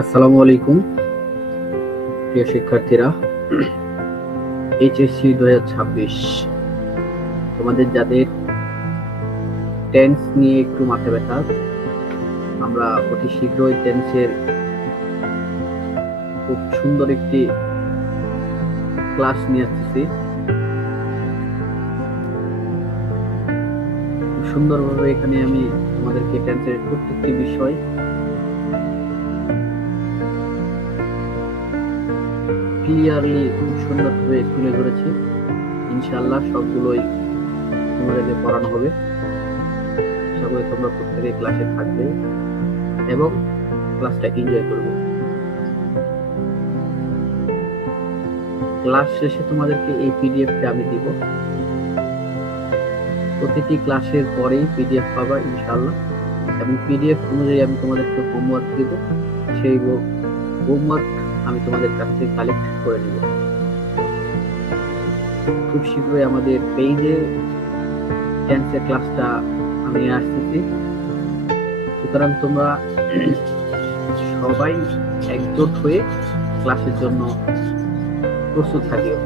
আসসালামু আলাইকুম প্রিয় শিক্ষার্থীরা। এইচএসসি 2026 তোমাদের যাদের টেন্স নিয়ে একটু মাথা ব্যথা, আমরা অতি শীঘ্রই টেন্সের খুব সুন্দর একটি ক্লাস নিয়ে আসতেছি। খুব সুন্দরভাবে এখানে আমি তোমাদেরকে টেন্সের প্রত্যেকটি বিষয় ক্লিয়ারলি খুব সুন্দরভাবে তুলে ধরেছি। ইনশাআল্লাহ সবগুলোই তোমাদেরকে পড়ানো হবে। আশা করি তোমরা প্রত্যেকে ক্লাসে থাকবে এবং ক্লাসটা এনজয় করবে। ক্লাস শেষে তোমাদেরকে এই পিডিএফটা আমি দিব। প্রতিটি ক্লাসের পরেই পিডিএফ পাবা ইনশাআল্লাহ, এবং পিডিএফ অনুযায়ী আমি তোমাদেরকে হোমওয়ার্ক দিব। সেই হোমওয়ার্ক আমি তোমাদের কাছ থেকে কালেক্ট করে নিব। খুব শীঘ্রই আমাদের পেজে টেন্সের ক্লাসটা আমি নিয়ে আসতেছি। সুতরাং তোমরা সবাই একজোট হয়ে ক্লাসের জন্য প্রস্তুত থাকিও।